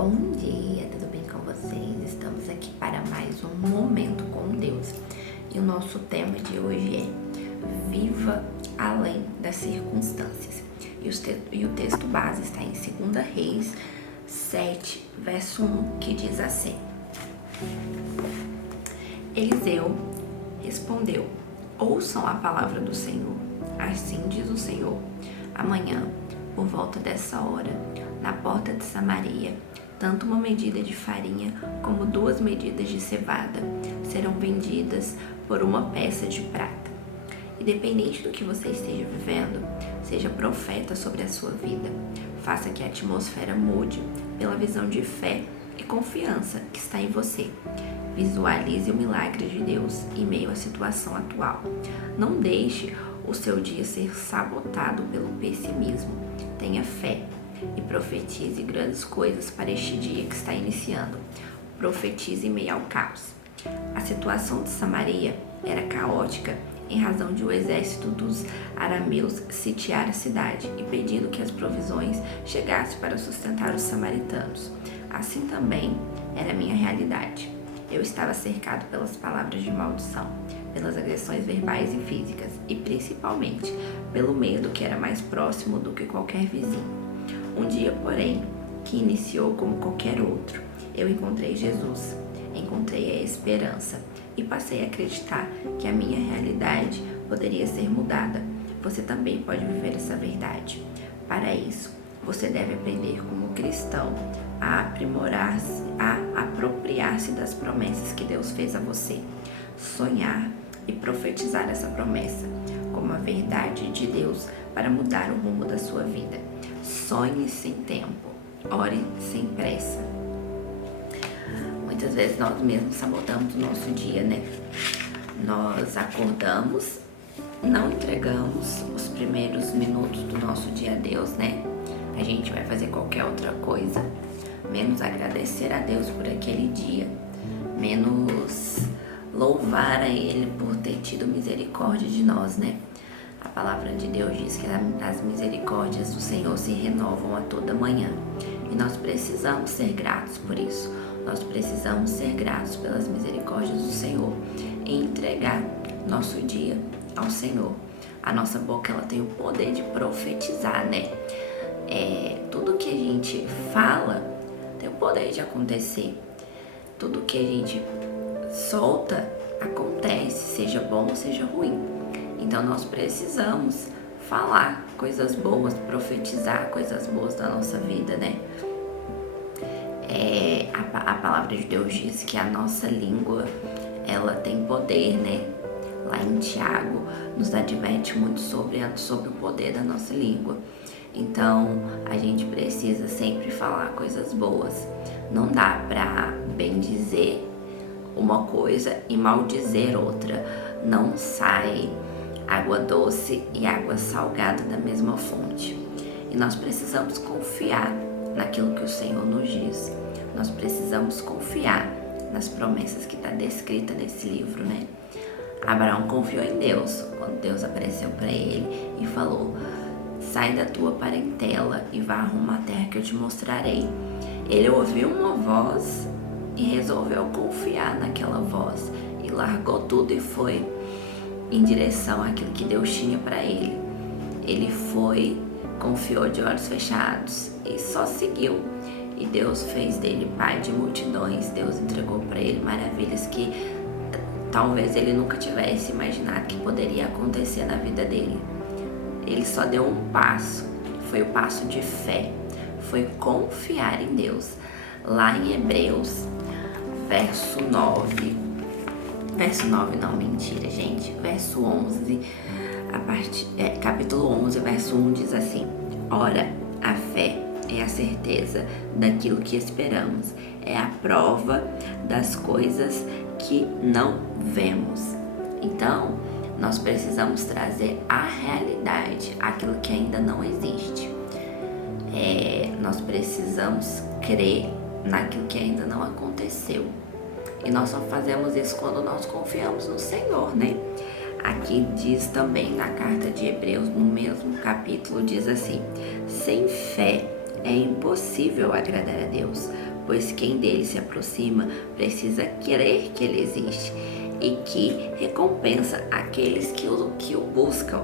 Bom dia, tudo bem com vocês? Estamos aqui para mais um Momento com Deus. E o nosso tema de hoje é Viva além das circunstâncias. E o texto base está em 2 Reis 7, verso 1, que diz assim: Eliseu respondeu: Ouçam a palavra do Senhor. Assim diz o Senhor: Amanhã, por volta dessa hora, na porta de Samaria, tanto uma medida de farinha como 2 medidas de cevada serão vendidas por uma peça de prata. Independente do que você esteja vivendo, seja profeta sobre a sua vida. Faça que a atmosfera mude pela visão de fé e confiança que está em você. Visualize o milagre de Deus em meio à situação atual. Não deixe o seu dia ser sabotado pelo pessimismo. Tenha fé e profetize grandes coisas para este dia que está iniciando. Profetize em meio ao caos. A situação de Samaria era caótica em razão de o exército dos arameus sitiar a cidade e pedindo que as provisões chegassem para sustentar os samaritanos. Assim também era a minha realidade. Eu estava cercado pelas palavras de maldição, pelas agressões verbais e físicas e principalmente pelo medo que era mais próximo do que qualquer vizinho. Um dia, porém, que iniciou como qualquer outro, eu encontrei Jesus, encontrei a esperança e passei a acreditar que a minha realidade poderia ser mudada. Você também pode viver essa verdade. Para isso, você deve aprender como cristão a aprimorar-se, a apropriar-se das promessas que Deus fez a você, sonhar e profetizar essa promessa como a verdade de Deus para mudar o rumo da sua vida. Sonhe sem tempo, ore sem pressa. Muitas vezes nós mesmos sabotamos o nosso dia, né? Nós acordamos, não entregamos os primeiros minutos do nosso dia a Deus, né? A gente vai fazer qualquer outra coisa, menos agradecer a Deus por aquele dia, menos louvar a Ele por ter tido misericórdia de nós, né? A palavra de Deus diz que as misericórdias do Senhor se renovam a toda manhã. E nós precisamos ser gratos por isso. Nós precisamos ser gratos pelas misericórdias do Senhor e entregar nosso dia ao Senhor. A nossa boca, ela tem o poder de profetizar, né? Tudo que a gente fala tem o poder de acontecer. Tudo que a gente solta acontece, seja bom ou seja ruim. Então nós precisamos falar coisas boas, profetizar coisas boas da nossa vida, né? A palavra de Deus diz que a nossa língua, ela tem poder, né? Lá em Tiago nos adverte muito sobre o poder da nossa língua. Então a gente precisa sempre falar coisas boas. Não dá pra bendizer uma coisa e maldizer outra. Não sai água doce e água salgada da mesma fonte. E nós precisamos confiar naquilo que o Senhor nos diz. Nós precisamos confiar nas promessas que está descrita nesse livro, né? Abraão confiou em Deus quando Deus apareceu para ele e falou: sai da tua parentela e vá rumo à terra que eu te mostrarei. Ele ouviu uma voz e resolveu confiar naquela voz e largou tudo e foi em direção àquilo que Deus tinha para ele. Ele foi, confiou de olhos fechados e só seguiu. E Deus fez dele pai de multidões. Deus entregou para ele maravilhas que talvez ele nunca tivesse imaginado que poderia acontecer na vida dele. Ele só deu um passo, foi o passo de fé, foi confiar em Deus. Lá em Hebreus, verso 9 não, mentira, gente. Verso 11, capítulo 11, verso 1 diz assim: Ora, a fé é a certeza daquilo que esperamos, é a prova das coisas que não vemos. Então, nós precisamos trazer à realidade aquilo que ainda não existe. Nós precisamos crer naquilo que ainda não aconteceu. E nós só fazemos isso quando nós confiamos no Senhor, né? Aqui diz também na carta de Hebreus, no mesmo capítulo, diz assim: sem fé é impossível agradar a Deus, pois quem dele se aproxima precisa crer que ele existe e que recompensa aqueles que o buscam.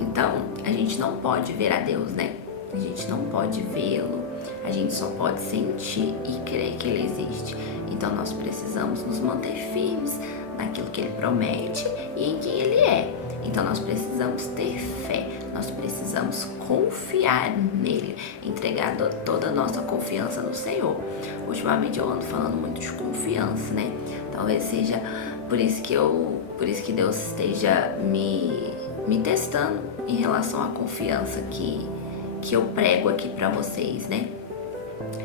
Então, a gente não pode ver a Deus, né? A gente não pode vê-lo, a gente só pode sentir e crer que ele existe. Então, nós precisamos nos manter firmes naquilo que ele promete e em quem ele é. Então, nós precisamos ter fé, nós precisamos confiar nele, entregar toda a nossa confiança no Senhor. Ultimamente eu ando falando muito de confiança, né? Talvez seja por isso que Deus esteja me testando em relação à confiança que eu prego aqui para vocês, né?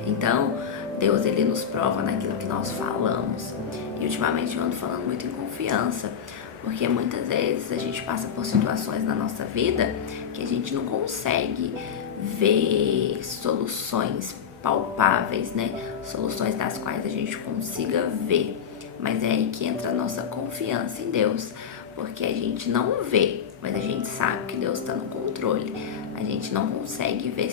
Então, Deus, ele nos prova naquilo que nós falamos. E ultimamente eu ando falando muito em confiança, porque muitas vezes a gente passa por situações na nossa vida que a gente não consegue ver soluções palpáveis, né? Soluções das quais a gente consiga ver. Mas é aí que entra a nossa confiança em Deus, porque a gente não vê, mas a gente sabe que Deus está no controle. A gente não consegue ver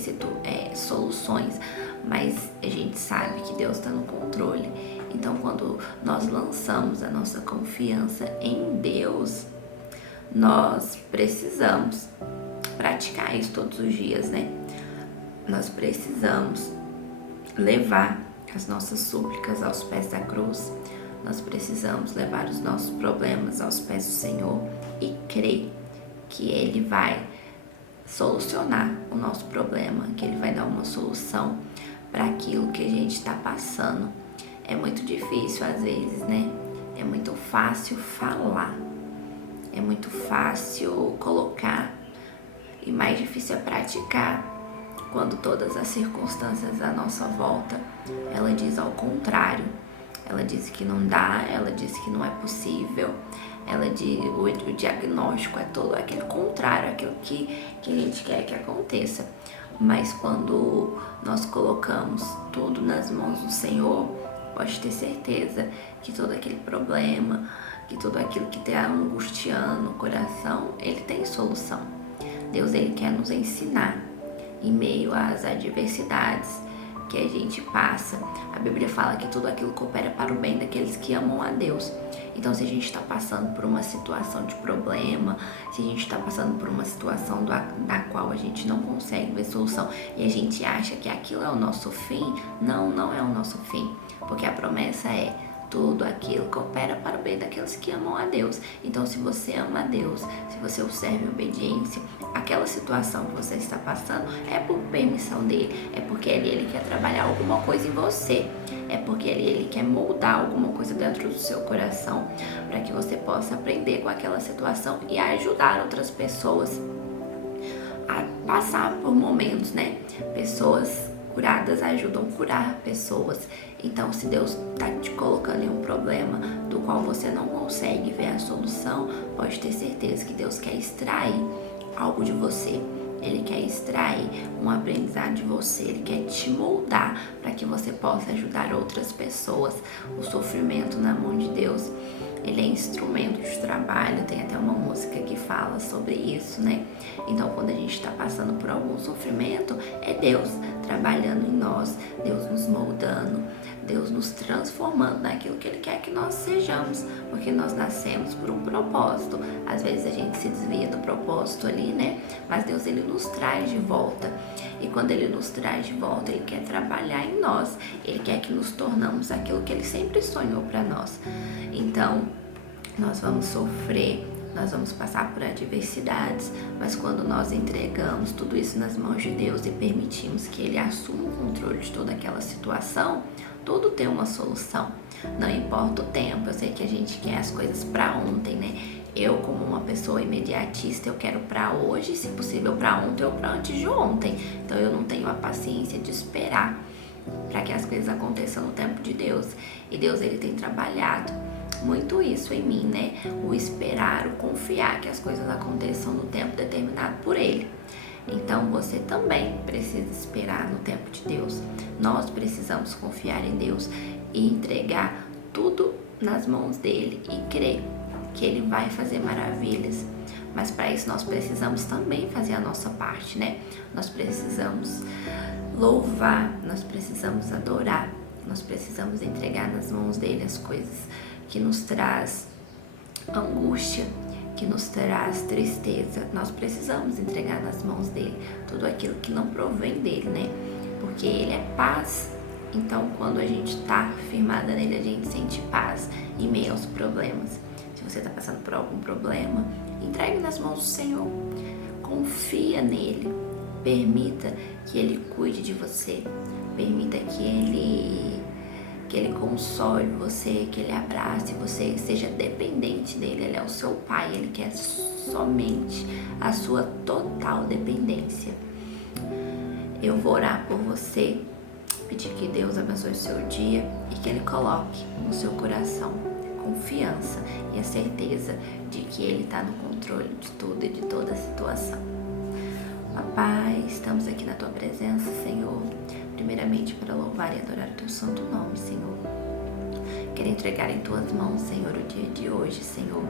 soluções, mas a gente sabe que Deus está no controle. Então, quando nós lançamos a nossa confiança em Deus, nós precisamos praticar isso todos os dias, né? Nós precisamos levar as nossas súplicas aos pés da cruz. Nós precisamos levar os nossos problemas aos pés do Senhor e crer que Ele vai solucionar o nosso problema, que Ele vai dar uma solução para aquilo que a gente está passando. É muito difícil às vezes, né? É muito fácil falar, é muito fácil colocar e mais difícil é praticar. Quando todas as circunstâncias à nossa volta, ela diz ao contrário. Ela diz que não dá, ela diz que não é possível, ela diz o diagnóstico é todo aquele contrário, aquilo que a gente quer que aconteça. Mas quando nós colocamos tudo nas mãos do Senhor, pode ter certeza que todo aquele problema, que tudo aquilo que está angustiando o coração, ele tem solução. Deus, ele quer nos ensinar em meio às adversidades que a gente passa. A Bíblia fala que tudo aquilo coopera para o bem daqueles que amam a Deus. Então, se a gente está passando por uma situação de problema, se a gente está passando por uma situação da qual a gente não consegue ver solução e a gente acha que aquilo é o nosso fim, não é o nosso fim, porque a promessa é: tudo aquilo coopera para o bem daqueles que amam a Deus. Então, se você ama a Deus, se você o serve em obediência, aquela situação que você está passando é por permissão dele, é porque ele quer trabalhar alguma coisa em você, é porque ele quer moldar alguma coisa dentro do seu coração para que você possa aprender com aquela situação e ajudar outras pessoas a passar por momentos, né? Pessoas curadas ajudam a curar pessoas. Então, se Deus está te colocando em um problema do qual você não consegue ver a solução, pode ter certeza que Deus quer extrair algo de você. Ele quer extrair um aprendizado de você, ele quer te moldar para que você possa ajudar outras pessoas. O sofrimento na mão de Deus, ele é instrumento de trabalho. Tem até uma música que fala sobre isso, né? Então, quando a gente está passando por algum sofrimento, é Deus trabalhando em nós, Deus nos moldando, Deus nos transformando naquilo que Ele quer que nós sejamos, porque nós nascemos por um propósito. Às vezes a gente se desvia do propósito ali, né? Mas Deus, Ele nos traz de volta. E quando Ele nos traz de volta, Ele quer trabalhar em nós. Ele quer que nos tornamos aquilo que Ele sempre sonhou para nós. Então, nós vamos sofrer, nós vamos passar por adversidades, mas quando nós entregamos tudo isso nas mãos de Deus e permitimos que Ele assuma o controle de toda aquela situação, tudo tem uma solução. Não importa o tempo, eu sei que a gente quer as coisas para ontem, né? Eu, como uma pessoa imediatista, eu quero para hoje, se possível para ontem ou para antes de ontem. Então eu não tenho a paciência de esperar para que as coisas aconteçam no tempo de Deus. E Deus, Ele tem trabalhado muito isso em mim, né? O esperar, o confiar que as coisas aconteçam no tempo determinado por Ele. Então você também precisa esperar no tempo de Deus. Nós precisamos confiar em Deus e entregar tudo nas mãos dele e crer que Ele vai fazer maravilhas. Mas para isso nós precisamos também fazer a nossa parte, né? Nós precisamos louvar, nós precisamos adorar, Nós precisamos entregar nas mãos dele as coisas que nos traz angústia, que nos traz tristeza. Nós precisamos entregar nas mãos dele tudo aquilo que não provém dele, né? Porque ele é paz. Então, quando a gente está firmada nele, a gente sente paz em meio aos problemas. Se você está passando por algum problema, entregue nas mãos do Senhor. Confia nele. Permita que ele cuide de você. Permita que ele console você, que ele abrace você, seja dependente dele. Ele é o seu pai, ele quer somente a sua total dependência. Eu vou orar por você, pedir que Deus abençoe o seu dia e que ele coloque no seu coração confiança e a certeza de que ele está no controle de tudo e de toda a situação. Papai, estamos aqui na tua presença, Senhor, primeiramente para louvar e adorar o teu santo nome, Senhor. Quero entregar em tuas mãos, Senhor, o dia de hoje, Senhor.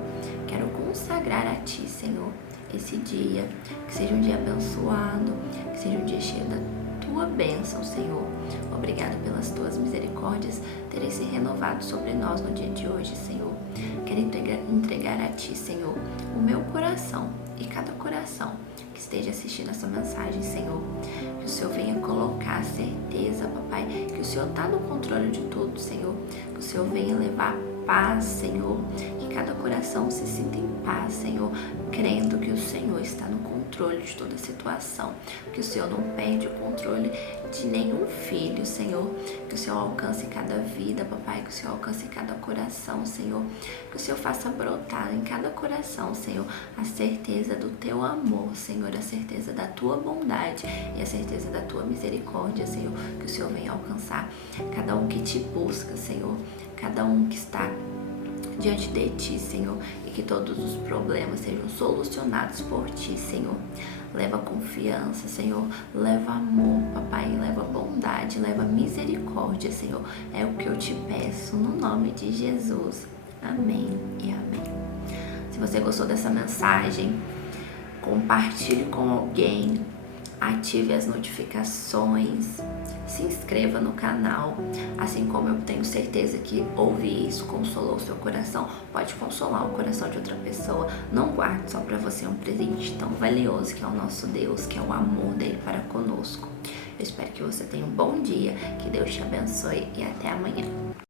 Quero consagrar a ti, Senhor, esse dia, que seja um dia abençoado, que seja um dia cheio da tua bênção, Senhor. Obrigado pelas tuas misericórdias terem se renovado sobre nós no dia de hoje, Senhor. Quero entregar a ti, Senhor, o meu coração e cada coração que esteja assistindo essa mensagem, Senhor. Que o Senhor venha colocar certeza, papai, que o Senhor está no controle de tudo, Senhor. Que o Senhor venha levar paz, Senhor. Que cada coração se sinta em paz, Senhor, crendo que o Senhor está no controle de toda a situação. Que o Senhor não perde o controle de nenhum filho, Senhor. Que o Senhor alcance cada vida, papai. Que o Senhor alcance cada coração, Senhor. Que o Senhor faça brotar em cada coração, Senhor, a certeza do teu amor, Senhor, a certeza da tua bondade e a certeza da tua misericórdia, Senhor. Que o Senhor venha alcançar cada um que te busca, Senhor, cada um que está diante de ti, Senhor, e que todos os problemas sejam solucionados por ti, Senhor. Leva confiança, Senhor, leva amor, papai, leva bondade, leva misericórdia, Senhor. É o que eu te peço no nome de Jesus. Amém e amém. Se você gostou dessa mensagem, compartilhe com alguém, ative as notificações, se inscreva no canal. Assim como eu tenho certeza que ouvir isso consolou o seu coração, pode consolar o coração de outra pessoa. Não guarde só para você um presente tão valioso que é o nosso Deus, que é o amor dele para conosco. Eu espero que você tenha um bom dia, que Deus te abençoe e até amanhã.